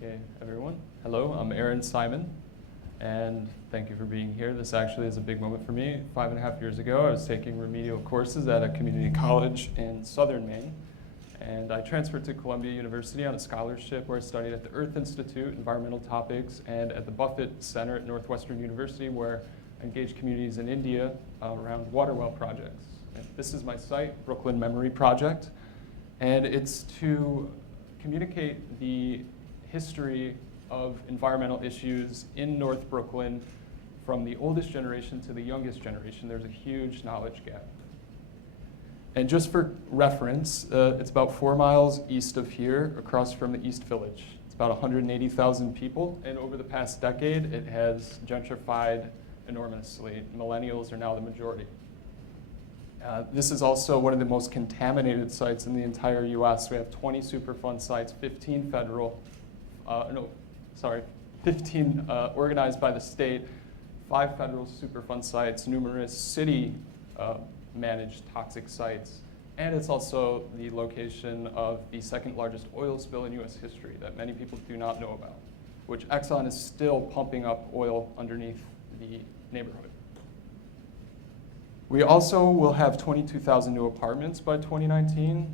Okay, everyone. Hello, I'm Aaron Simon, and thank you for being here. This actually is a big moment for me. 5.5 years ago, I was taking remedial courses at a community college in southern Maine, and I transferred to Columbia University on a scholarship where I studied at the Earth Institute, environmental topics, and at the Buffett Center at Northwestern University, where I engaged communities in India around water well projects. And this is my site, Brooklyn Memory Project, and it's to communicate the history of environmental issues in North Brooklyn from the oldest generation to the youngest generation. There's a huge knowledge gap. And just for reference, it's about 4 miles east of here, across from the East Village. It's about 180,000 people, and over the past decade, it has gentrified enormously. Millennials are now the majority. This is also one of the most contaminated sites in the entire US. We have 20 Superfund sites, 15 federal, 15 organized by the state, 5 federal Superfund sites, numerous city managed toxic sites, and it's also the location of the second largest oil spill in US history that many people do not know about, which Exxon is still pumping up oil underneath the neighborhood. We also will have 22,000 new apartments by 2019.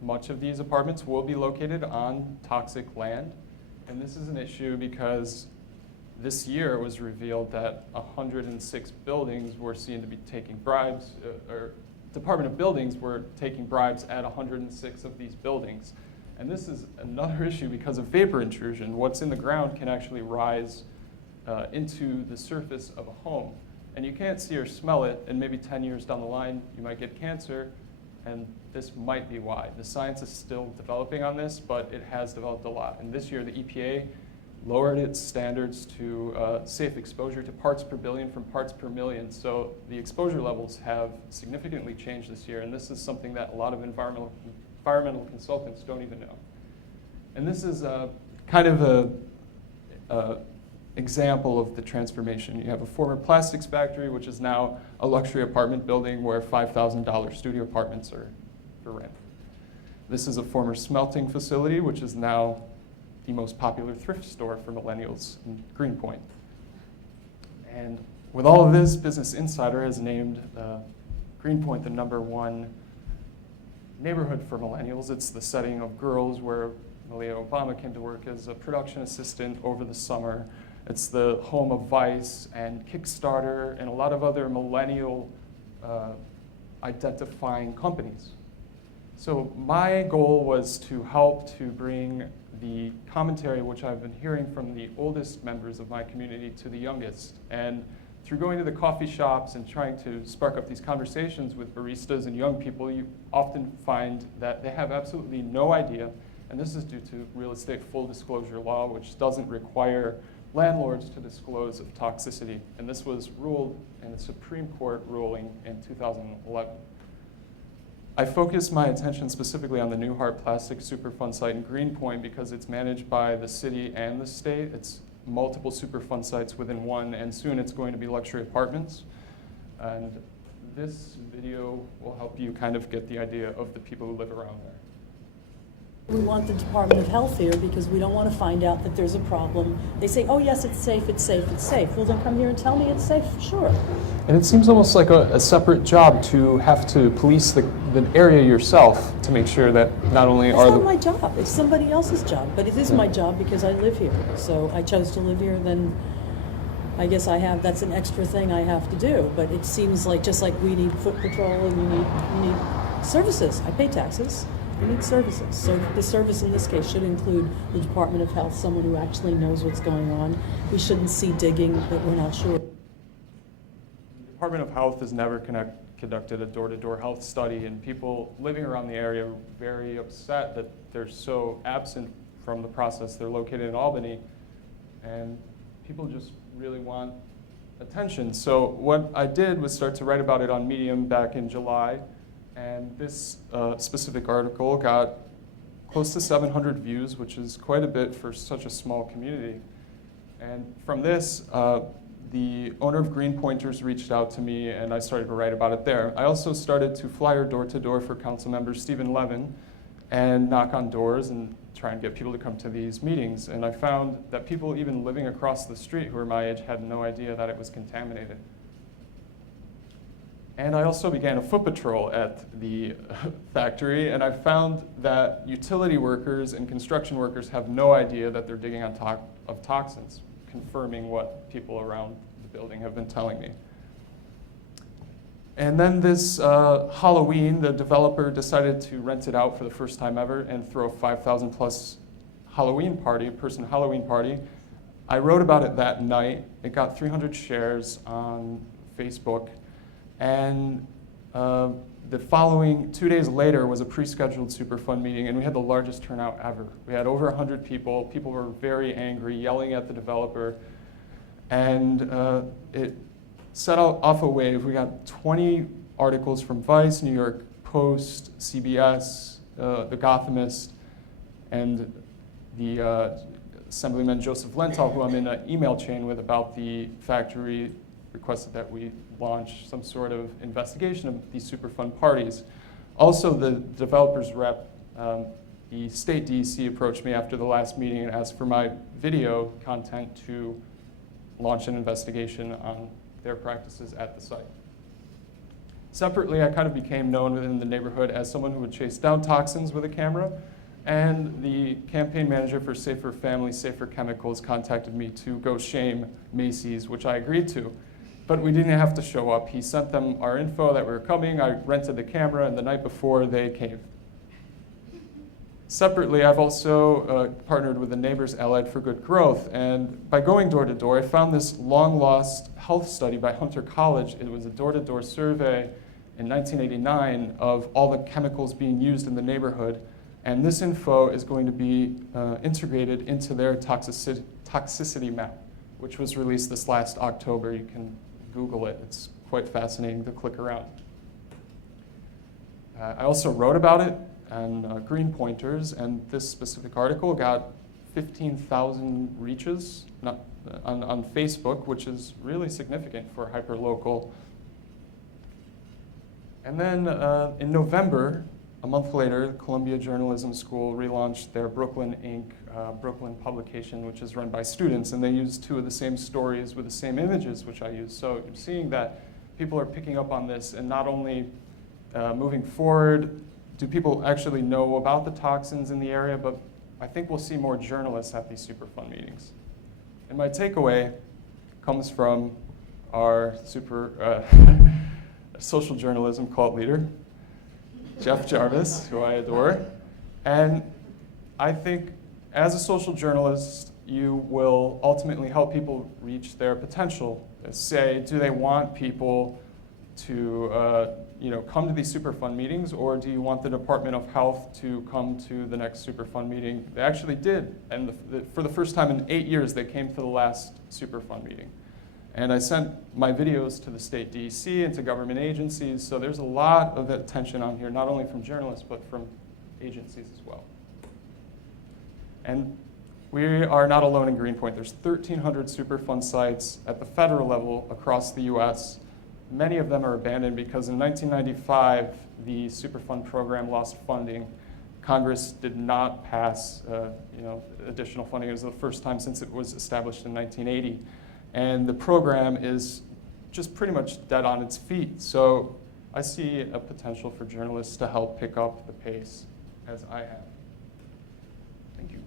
Much of these apartments will be located on toxic land. And this is an issue because this year it was revealed that 106 buildings were seen to be taking bribes, or Department of Buildings were taking bribes at 106 of these buildings. And this is another issue because of vapor intrusion. What's in the ground can actually rise into the surface of a home. And you can't see or smell it, and maybe 10 years down the line, you might get cancer, and this might be why. The science is still developing on this, but it has developed a lot. And this year, the EPA lowered its standards to safe exposure to parts per billion from parts per million. So the exposure levels have significantly changed this year, and this is something that a lot of environmental consultants don't even know. And this is kind of a example of the transformation. You have a former plastics factory, which is now a luxury apartment building where $5,000 studio apartments are for rent. This is a former smelting facility, which is now the most popular thrift store for millennials in Greenpoint. And with all of this, Business Insider has named Greenpoint the #1 neighborhood for millennials. It's the setting of Girls, where Malia Obama came to work as a production assistant over the summer. It's the home of Vice and Kickstarter and a lot of other millennial identifying companies. So my goal was to help to bring the commentary, which I've been hearing from the oldest members of my community, to the youngest. And through going to the coffee shops and trying to spark up these conversations with baristas and young people, you often find that they have absolutely no idea, and this is due to real estate full disclosure law, which doesn't require landlords to disclose of toxicity. And this was ruled in a Supreme Court ruling in 2011. I focused my attention specifically on the Newhart Plastic Superfund site in Greenpoint because it's managed by the city and the state. It's multiple Superfund sites within one, and soon it's going to be luxury apartments. And this video will help you kind of get the idea of the people who live around there. We want the Department of Health here because we don't want to find out that there's a problem. They say, oh yes, it's safe, it's safe, it's safe. Well, then come here and tell me it's safe, sure. And it seems almost like a separate job to have to police the area yourself to make sure that not only It's are not my job, it's somebody else's job, but it is my job because I live here. So I chose to live here, then I guess that's an extra thing I have to do. But it seems like just like we need foot patrol and you need services. I pay taxes. We need services. So the service in this case should include the Department of Health, someone who actually knows what's going on. We shouldn't see digging that we're not sure. The Department of Health has never conducted a door-to-door health study, and people living around the area are very upset that they're so absent from the process. They're located in Albany, and people just really want attention. So what I did was start to write about it on Medium back in July. And this specific article got close to 700 views, which is quite a bit for such a small community. And from this, the owner of Greenpointers reached out to me, and I started to write about it there. I also started to flyer door-to-door for council member Stephen Levin, and knock on doors and try and get people to come to these meetings. And I found that people even living across the street who were my age had no idea that it was contaminated. And I also began a foot patrol at the factory, and I found that utility workers and construction workers have no idea that they're digging on top of toxins, confirming what people around the building have been telling me. And then this Halloween, the developer decided to rent it out for the first time ever and throw a 5,000 plus Halloween party, person Halloween party. I wrote about it that night. It got 300 shares on Facebook. And the following 2 days later was a pre-scheduled Superfund meeting, and we had the largest turnout ever. We had over 100 people. People were very angry, yelling at the developer, and it set off a wave. We got 20 articles from Vice, New York Post, CBS, The Gothamist, and the Assemblyman Joseph Lental, who I'm in an email chain with about the factory, requested that we launch some sort of investigation of these Superfund parties. Also, the developers rep, the state DEC approached me after the last meeting and asked for my video content to launch an investigation on their practices at the site. Separately, I kind of became known within the neighborhood as someone who would chase down toxins with a camera, and the campaign manager for Safer Families, Safer Chemicals contacted me to go shame Macy's, which I agreed to. But we didn't have to show up. He sent them our info that we were coming. I rented the camera, and the night before, they came. Separately, I've also partnered with the Neighbors Allied for Good Growth, and by going door to door, I found this long-lost health study by Hunter College. It was a door-to-door survey in 1989 of all the chemicals being used in the neighborhood, and this info is going to be integrated into their toxicity map, which was released this last October. You can Google it. It's quite fascinating to click around. I also wrote about it on Greenpointers, and this specific article got 15,000 reaches on Facebook, which is really significant for hyperlocal. And then in November, a month later, Columbia Journalism School relaunched their Brooklyn Inc. Brooklyn publication, which is run by students, and they use two of the same stories with the same images, which I use. So I'm seeing that people are picking up on this, and not only moving forward, do people actually know about the toxins in the area, but I think we'll see more journalists at these Superfund meetings. And my takeaway comes from our social journalism cult leader, Jeff Jarvis, who I adore. And I think as a social journalist, you will ultimately help people reach their potential. Say, do they want people to come to these Superfund meetings, or do you want the Department of Health to come to the next Superfund meeting? They actually did, and for the first time in 8 years, they came to the last Superfund meeting. And I sent my videos to the state DEC and to government agencies, so there's a lot of attention on here, not only from journalists, but from agencies as well. And we are not alone in Greenpoint. There's 1,300 Superfund sites at the federal level across the US. Many of them are abandoned because in 1995, the Superfund program lost funding. Congress did not pass additional funding. It was the first time since it was established in 1980. And the program is just pretty much dead on its feet. So I see a potential for journalists to help pick up the pace as I have. Thank you.